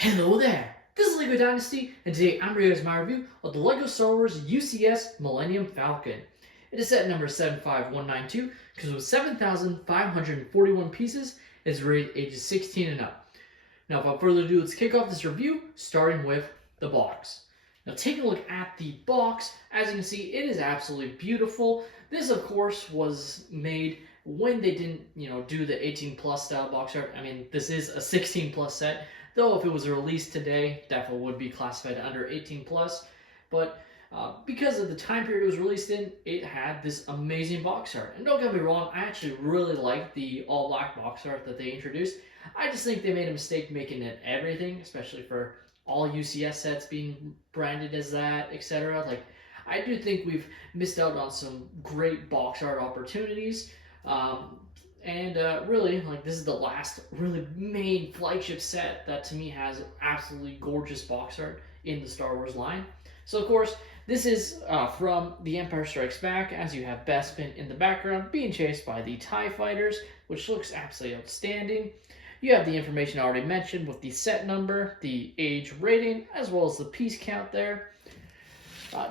Hello there! This is LEGO Dynasty, and today I'm bringing you guys my review of the LEGO Star Wars UCS Millennium Falcon. It is set number 75192, because with 7,541 pieces, it's rated ages 16 and up. Now, without further ado, let's kick off this review, starting with the box. Now, taking a look at the box, as you can see, it is absolutely beautiful. This, of course, was made when they didn't, do the 18 plus style box art. I mean, this is a 16 plus set, though if it was released today, definitely would be classified under 18 plus. But because of the time period it was released in, it had this amazing box art. And don't get me wrong, I actually really like the all black box art that they introduced. I just think they made a mistake making it everything, especially for all UCS sets being branded as that, etc. Like, I do think we've missed out on some great box art opportunities. Really, like, this is the last really main flagship set that to me has absolutely gorgeous box art in the Star Wars line. So, of course, this is from The Empire Strikes Back, as you have Bespin in the background being chased by the TIE Fighters, which looks absolutely outstanding. You have the information I already mentioned with the set number, the age rating, as well as the piece count there.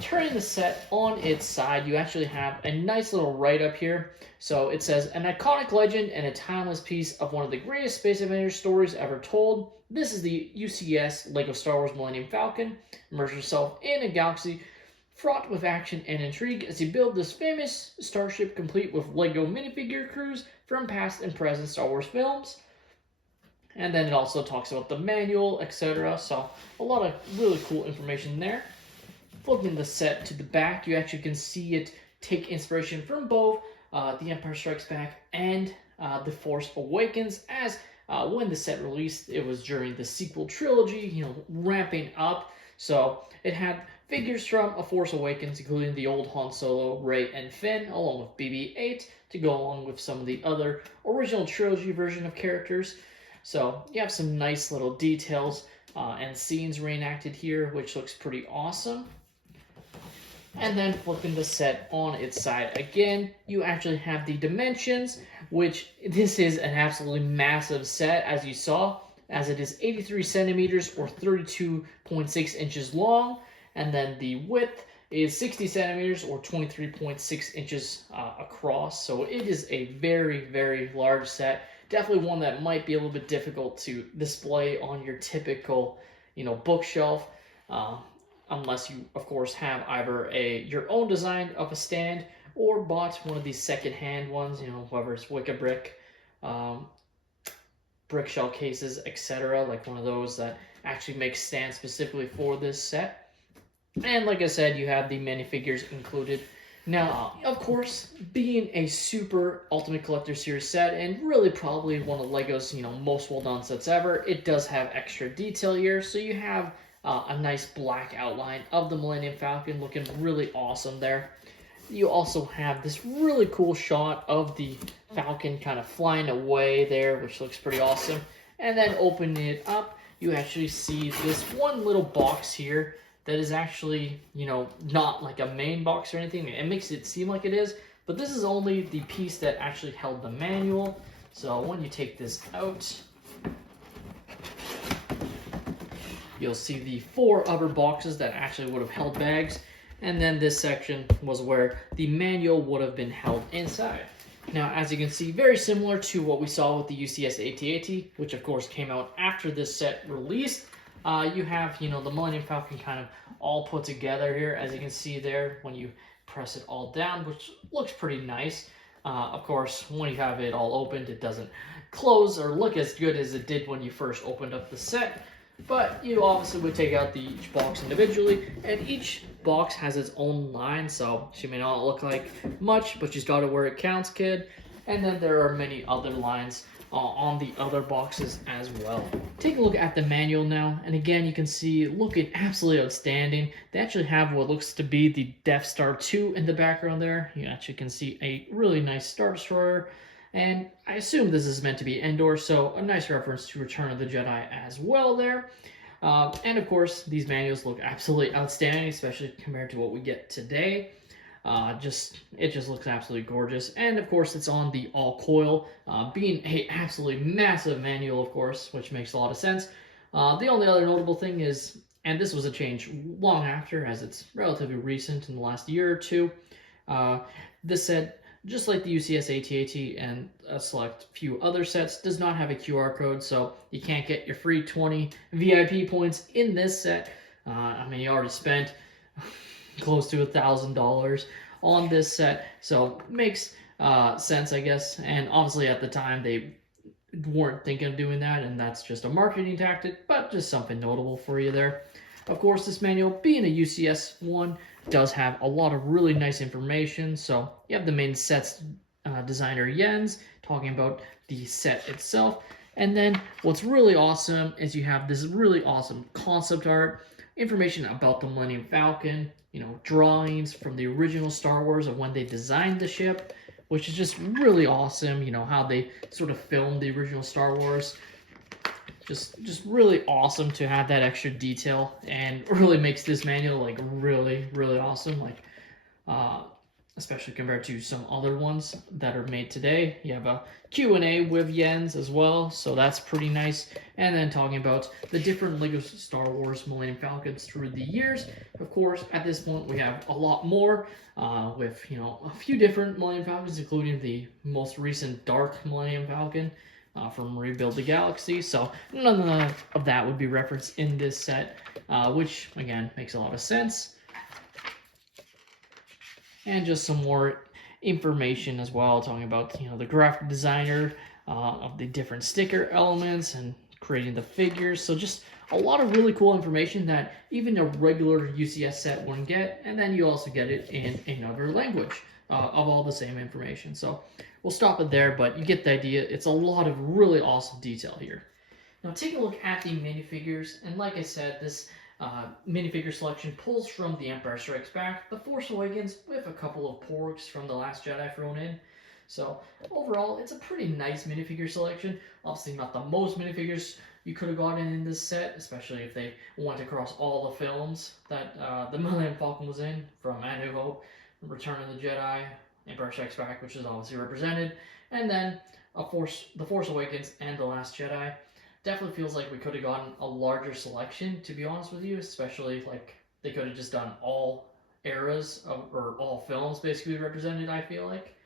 Turning the set on its side, you actually have a nice little write-up here. So it says, an iconic legend and a timeless piece of one of the greatest Space Adventure stories ever told. This is the UCS LEGO Star Wars Millennium Falcon. Immerse yourself in a galaxy fraught with action and intrigue as you build this famous starship complete with LEGO minifigure crews from past and present Star Wars films. And then it also talks about the manual, etc. So a lot of really cool information there. Flipping the set to the back, you actually can see it take inspiration from both The Empire Strikes Back and The Force Awakens, as when the set released, it was during the sequel trilogy, ramping up. So it had figures from A Force Awakens, including the old Han Solo, Rey, and Finn, along with BB-8, to go along with some of the other original trilogy version of characters. So you have some nice little details and scenes reenacted here, which looks pretty awesome. And then flipping the set on its side again, you actually have the dimensions, which this is an absolutely massive set, as you saw, as it is 83 centimeters or 32.6 inches long, and then the width is 60 centimeters or 23.6 inches across. So it is a very, very large set. Definitely one that might be a little bit difficult to display on your typical, bookshelf. Unless you, of course, have either your own design of a stand or bought one of these second-hand ones, whether it's Wick-A-Brick, brick shell cases, etc., like one of those that actually make stands specifically for this set. And like I said, you have the minifigures included. Now, of course, being a super Ultimate Collector Series set, and really probably one of LEGO's, most well-done sets ever, it does have extra detail here. So you have a nice black outline of the Millennium Falcon looking really awesome there. You also have this really cool shot of the Falcon kind of flying away there, which looks pretty awesome. And then opening it up, you actually see this one little box here that is actually, not like a main box or anything. It makes it seem like it is, but this is only the piece that actually held the manual. So when you take this out, you'll see the 4 other boxes that actually would have held bags, and then this section was where the manual would have been held inside. Now, as you can see, very similar to what we saw with the UCS AT-AT, which of course came out after this set released. You have, the Millennium Falcon kind of all put together here, as you can see there when you press it all down, which looks pretty nice. Of course, when you have it all opened, it doesn't close or look as good as it did when you first opened up the set. But you obviously would take out each box individually, and each box has its own line, so she may not look like much, but she's got it where it counts, kid. And then there are many other lines on the other boxes as well. Take a look at the manual now, and again you can see looking absolutely outstanding. They actually have what looks to be the Death Star 2 in the background there. You actually can see a really nice Star Destroyer. And I assume this is meant to be Endor, so a nice reference to Return of the Jedi as well there. And of course, these manuals look absolutely outstanding, especially compared to what we get today. It just looks absolutely gorgeous. And of course, it's on the all coil, being a absolutely massive manual, of course, which makes a lot of sense. The only other notable thing is, and this was a change long after, as it's relatively recent in the last year or two, uh, this set, just like the UCS AT-AT and a select few other sets, does not have a QR code, so you can't get your free 20 VIP points in this set. I mean, you already spent close to $1,000 on this set, so makes sense, I guess. And obviously, at the time, they weren't thinking of doing that, and that's just a marketing tactic, but just something notable for you there. Of course, this manual, being a UCS one, does have a lot of really nice information. So you have the main set's designer Jens talking about the set itself, and then what's really awesome is you have this really awesome concept art, information about the Millennium Falcon, drawings from the original Star Wars of when they designed the ship, which is just really awesome. How they sort of filmed the original Star Wars. Just really awesome to have that extra detail, and really makes this manual like really, really awesome. Like, especially compared to some other ones that are made today. You have a Q&A with Jens as well, so that's pretty nice. And then talking about the different LEGO Star Wars Millennium Falcons through the years. Of course, at this point, we have a lot more with, a few different Millennium Falcons, including the most recent Dark Millennium Falcon from Rebuild the Galaxy. So none of that would be referenced in this set, which, again, makes a lot of sense. And just some more information as well, talking about the graphic designer of the different sticker elements and creating the figures. So just a lot of really cool information that even a regular UCS set wouldn't get, and then you also get it in another language of all the same information. So we'll stop it there, but you get the idea. It's a lot of really awesome detail here. Now take a look at the minifigures, and like I said, this minifigure selection pulls from The Empire Strikes Back, The Force Awakens, with a couple of porgs from The Last Jedi thrown in. So overall, it's a pretty nice minifigure selection. Obviously not the most minifigures you could have gotten in this set, especially if they went across all the films that the Millennium Falcon was in, from A New Hope, Return of the Jedi, Empire Strikes Back, which is obviously represented, and then The Force Awakens and The Last Jedi. Definitely feels like we could have gotten a larger selection, to be honest with you, especially like they could have just done all eras or all films basically represented, I feel like.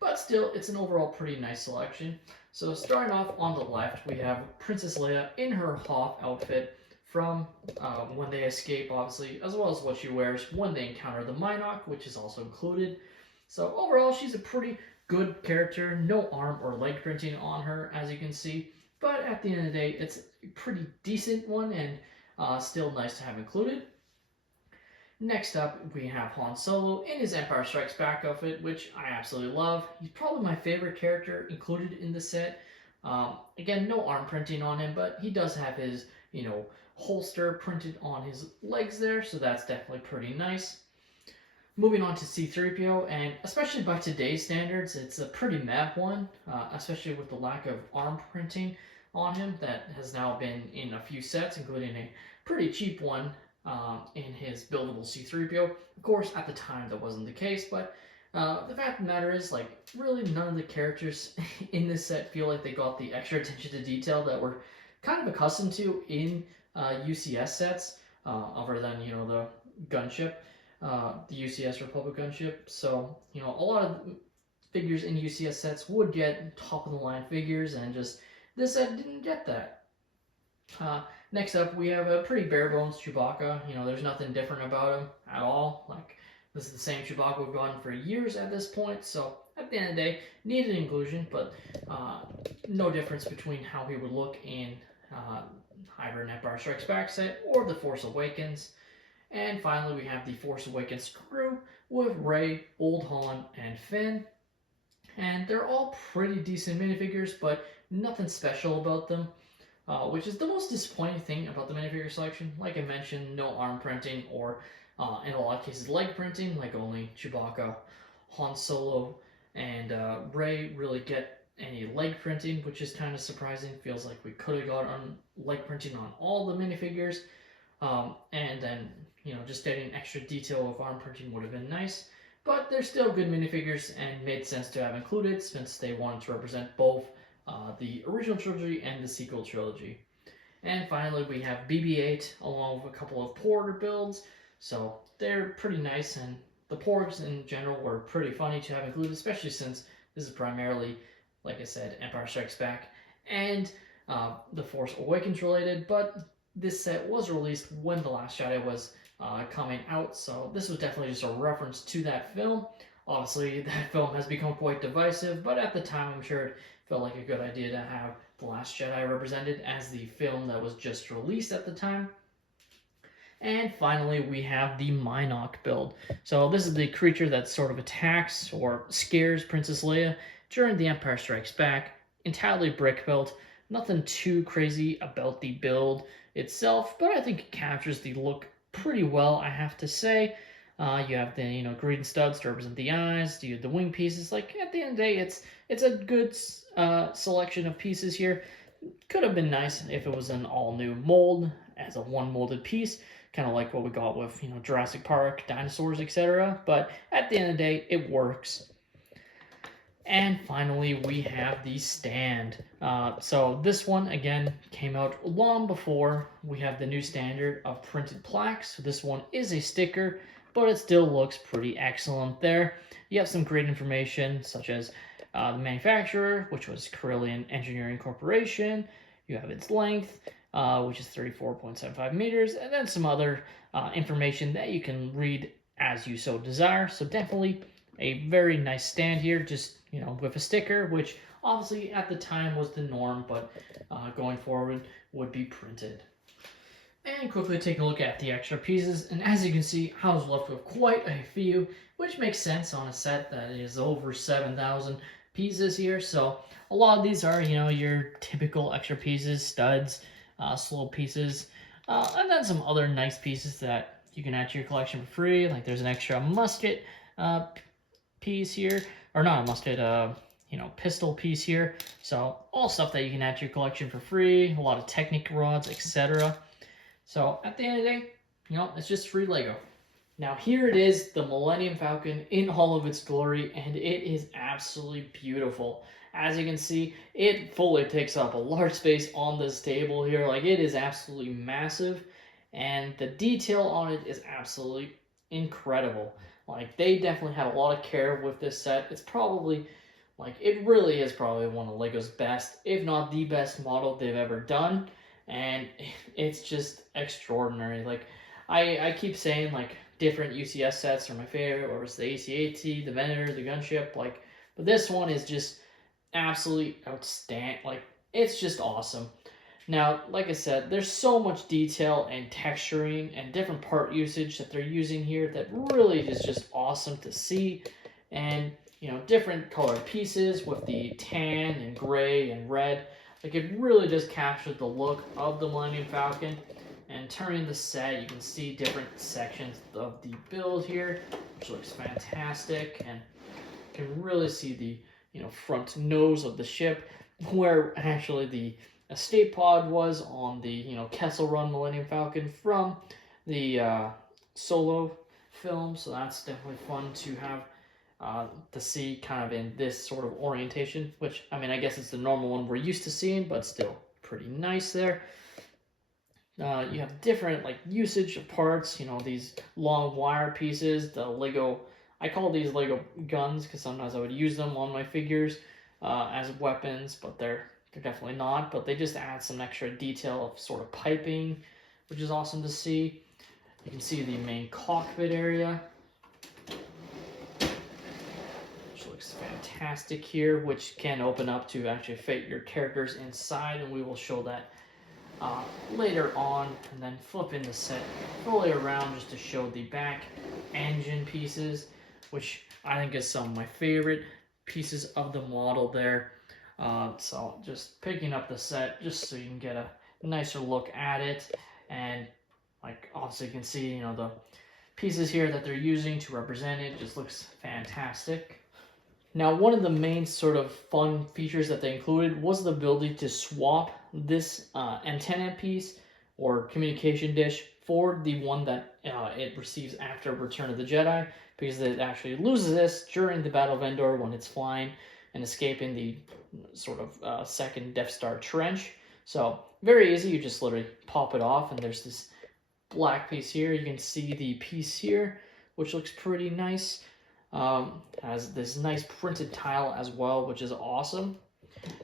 But still, it's an overall pretty nice selection. So starting off on the left, we have Princess Leia in her Hoth outfit from when they escape, obviously, as well as what she wears when they encounter the Mynock, which is also included. So overall, she's a pretty good character. No arm or leg printing on her, as you can see. But at the end of the day, it's a pretty decent one, and still nice to have included. Next up, we have Han Solo in his Empire Strikes Back outfit, which I absolutely love. He's probably my favorite character included in the set. Again, no arm printing on him, but he does have his, holster printed on his legs there, so that's definitely pretty nice. Moving on to C-3PO, and especially by today's standards, it's a pretty meh one, especially with the lack of arm printing on him that has now been in a few sets, including a pretty cheap one in his buildable C-3PO. Of course, at the time that wasn't the case, but the fact of the matter is, like, really none of the characters in this set feel like they got the extra attention to detail that we're kind of accustomed to in UCS sets, other than, the gunship. The UCS Republic gunship. So, a lot of figures in UCS sets would get top of the line figures, and just this set didn't get that. Next up, we have a pretty bare bones Chewbacca. There's nothing different about him at all. Like, this is the same Chewbacca we've gotten for years at this point. So, at the end of the day, needed inclusion, but no difference between how he would look in either an Empire Strikes Back set or The Force Awakens. And finally, we have the Force Awakens crew with Rey, Old Han, and Finn. And they're all pretty decent minifigures, but nothing special about them, which is the most disappointing thing about the minifigure selection. Like I mentioned, no arm printing, or in a lot of cases leg printing, like only Chewbacca, Han Solo, and Rey really get any leg printing, which is kind of surprising. Feels like we could have gotten leg printing on all the minifigures. And then, just getting extra detail of arm printing would have been nice. But they're still good minifigures and made sense to have included, since they wanted to represent both the original trilogy and the sequel trilogy. And finally, we have BB-8 along with a couple of Porter builds. So they're pretty nice, and the Porgs in general were pretty funny to have included, especially since this is primarily, like I said, Empire Strikes Back and The Force Awakens related. But this set was released when The Last Jedi was coming out, so this was definitely just a reference to that film. Obviously, that film has become quite divisive, but at the time, I'm sure it felt like a good idea to have The Last Jedi represented as the film that was just released at the time. And finally, we have the Mynock build. So this is the creature that sort of attacks or scares Princess Leia during The Empire Strikes Back. Entirely brick built. Nothing too crazy about the build itself, but I think it captures the look pretty well, I have to say. You have the green studs to represent the eyes. You have the wing pieces. Like at the end of the day, it's a good selection of pieces here. Could have been nice if it was an all new mold as a one molded piece, kind of like what we got with Jurassic Park, dinosaurs, etc. But at the end of the day, it works. And finally, we have the stand. So this one, again, came out long before we have the new standard of printed plaques. So this one is a sticker, but it still looks pretty excellent there. You have some great information, such as the manufacturer, which was Carillion Engineering Corporation. You have its length, which is 34.75 meters, and then some other information that you can read as you so desire. So definitely a very nice stand here, just with a sticker, which obviously at the time was the norm, but going forward would be printed. And quickly taking a look at the extra pieces, and as you can see, I was left with quite a few, which makes sense on a set that is over 7,000 pieces here. So a lot of these are, your typical extra pieces, studs, slow pieces, and then some other nice pieces that you can add to your collection for free. Like there's an extra musket piece here, or not a musket, pistol piece here. So all stuff that you can add to your collection for free. A lot of Technic rods, etc. So at the end of the day, it's just free Lego. Now here it is, the Millennium Falcon in all of its glory, and it is absolutely beautiful. As you can see, it fully takes up a large space on this table here. Like, it is absolutely massive, and the detail on it is absolutely incredible. Like, they definitely had a lot of care with this set. It's probably, it really is probably one of LEGO's best, if not the best model they've ever done, and it's just extraordinary. Like, I keep saying, different UCS sets are my favorite, or it's the AC-AT, the Venator, the Gunship, but this one is just absolutely outstanding. It's just awesome. Now, like I said, there's so much detail and texturing and different part usage that they're using here that really is just awesome to see. And, different colored pieces with the tan and gray and red. It really does capture the look of the Millennium Falcon. And turning the set, you can see different sections of the build here, which looks fantastic. And you can really see the front nose of the ship, where actually the escape pod was on the Kessel Run Millennium Falcon from the Solo film. So that's definitely fun to have to see kind of in this sort of orientation, which I guess it's the normal one we're used to seeing, but still pretty nice there. You have different usage of parts, these long wire pieces, the Lego, I call these Lego guns because sometimes I would use them on my figures as weapons, but they're definitely not, but they just add some extra detail of sort of piping, which is awesome to see. You can see the main cockpit area, which looks fantastic here, which can open up to actually fit your characters inside, and we will show that later on. And then flipping the set fully around just to show the back engine pieces, which I think is some of my favorite pieces of the model there. So just picking up the set just so you can get a nicer look at it, and obviously you can see the pieces here that they're using to represent it. Just looks fantastic. Now, one of the main sort of fun features that they included was the ability to swap this antenna piece or communication dish for the one that it receives after Return of the Jedi, because it actually loses this during the Battle of Endor when it's flying and escaping the sort of second Death Star trench. So very easy, you just literally pop it off, and there's this black piece here. You can see the piece here, which looks pretty nice. Has this nice printed tile as well, which is awesome.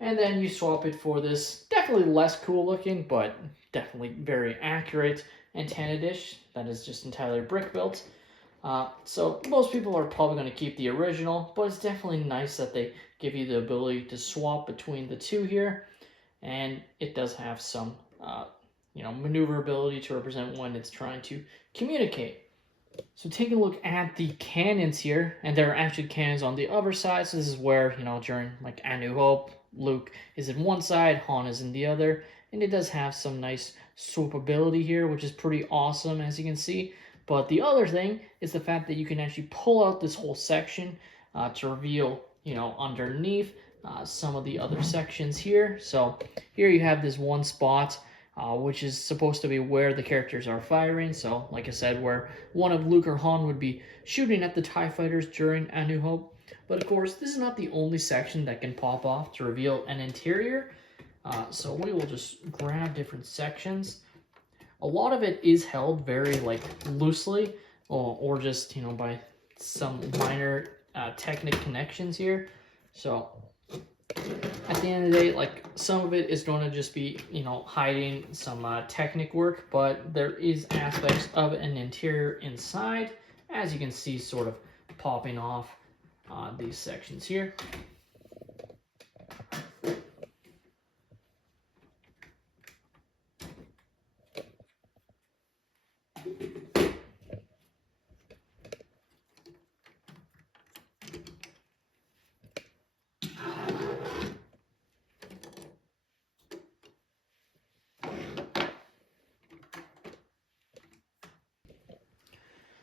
And then you swap it for this definitely less cool looking, but definitely very accurate antenna dish that is just entirely brick built. So most people are probably going to keep the original, but it's definitely nice that they give you the ability to swap between the two here. And it does have some, maneuverability to represent when it's trying to communicate. So taking a look at the cannons here, and there are actually cannons on the other side. So this is where, during like A New Hope, Luke is in one side, Han is in the other, and it does have some nice swoopability here, which is pretty awesome, as you can see. But the other thing is the fact that you can actually pull out this whole section to reveal, underneath some of the other sections here. So here you have this one spot, which is supposed to be where the characters are firing. So, like I said, where one of Luke or Han would be shooting at the TIE fighters during A New Hope. But of course, this is not the only section that can pop off to reveal an interior. So we will just grab different sections. A lot of it is held very loosely, or just by some minor technical connections here. So at the end of the day, some of it is going to just be hiding some technic work, but there is aspects of an interior inside, as you can see, sort of popping off these sections here.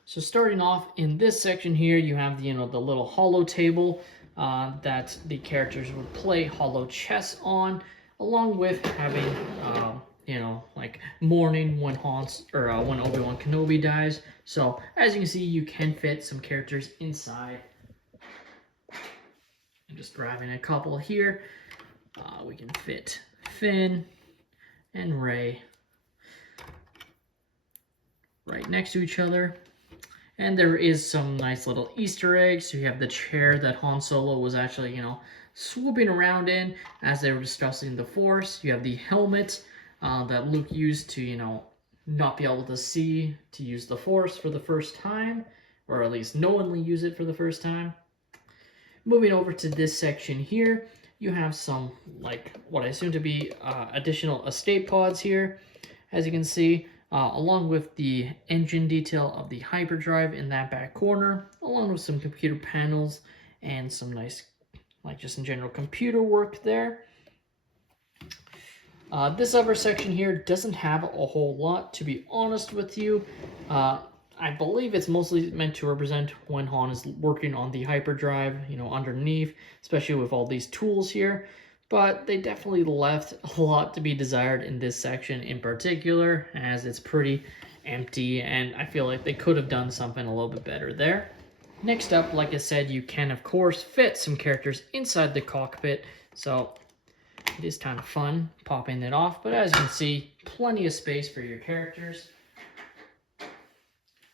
So starting off in this section here, you have the little holo table that the characters would play holo chess on, along with having mourning when when Obi-Wan Kenobi dies. So as you can see, you can fit some characters inside. I'm just grabbing a couple here. We can fit Finn and Rey right next to each other. And there is some nice little Easter eggs. So you have the chair that Han Solo was actually, swooping around in as they were discussing the Force. You have the helmet that Luke used to, not be able to see, to use the Force for the first time, or at least knowingly use it for the first time. Moving over to this section here, you have some, what I assume to be additional escape pods here, as you can see. Along with the engine detail of the hyperdrive in that back corner, along with some computer panels and some nice, just in general, computer work there. This upper section here doesn't have a whole lot, to be honest with you. I believe it's mostly meant to represent when Han is working on the hyperdrive, underneath, especially with all these tools here. But they definitely left a lot to be desired in this section in particular, as it's pretty empty, and I feel like they could have done something a little bit better there. Next up, like I said, you can of course fit some characters inside the cockpit, so it is kind of fun popping it off, but as you can see, plenty of space for your characters.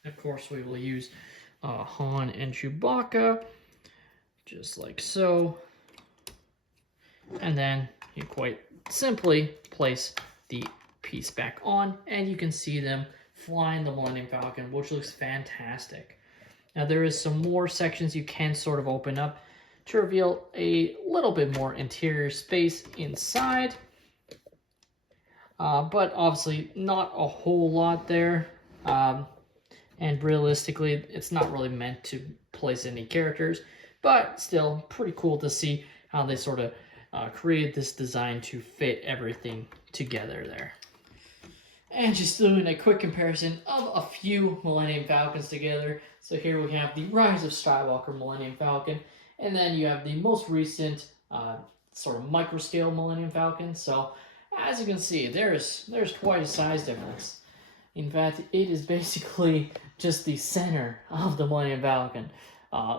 Of course, we will use Han and Chewbacca, just like so. And then you quite simply place the piece back on, and you can see them flying the Millennium Falcon, which looks fantastic. Now there is some more sections you can sort of open up to reveal a little bit more interior space inside. But obviously not a whole lot there. And realistically, it's not really meant to place any characters, but still pretty cool to see how they sort of created this design to fit everything together there. And just doing a quick comparison of a few Millennium Falcons together. So here we have the Rise of Skywalker Millennium Falcon, and then you have the most recent sort of micro-scale Millennium Falcon. So as you can see, there's quite a size difference. In fact, it is basically just the center of the Millennium Falcon.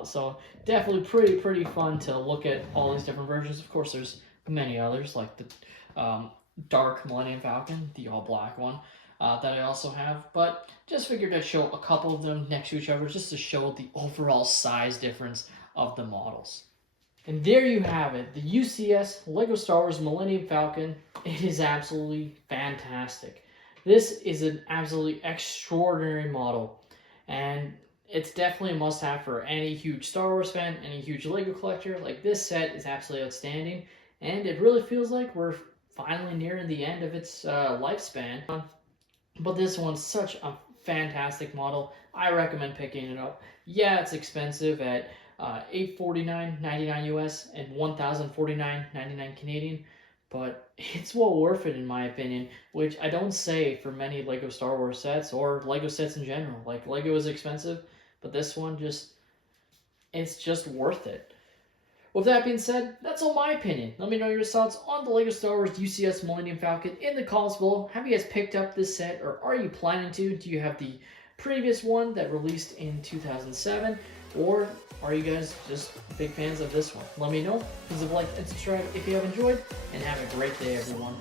So definitely pretty fun to look at all these different versions. Of course, there's many others, like the dark Millennium Falcon, the all black one, that I also have. But just figured I'd show a couple of them next to each other just to show the overall size difference of the models. And there you have it, the UCS LEGO Star Wars Millennium Falcon. It is absolutely fantastic. This is an absolutely extraordinary model, and it's definitely a must-have for any huge Star Wars fan, any huge LEGO collector. Like, this set is absolutely outstanding, and it really feels like we're finally nearing the end of its lifespan. But this one's such a fantastic model. I recommend picking it up. Yeah, it's expensive at $849.99 US and $1,049.99 Canadian, but it's well worth it in my opinion, which I don't say for many Lego Star Wars sets or Lego sets in general. Like, Lego is expensive, but this one it's just worth it. With that being said, that's all my opinion. Let me know your thoughts on the LEGO Star Wars UCS Millennium Falcon in the comments below. Have you guys picked up this set, or are you planning to? Do you have the previous one that released in 2007, or are you guys just big fans of this one? Let me know. Please leave a like and subscribe if you have enjoyed, and have a great day, everyone.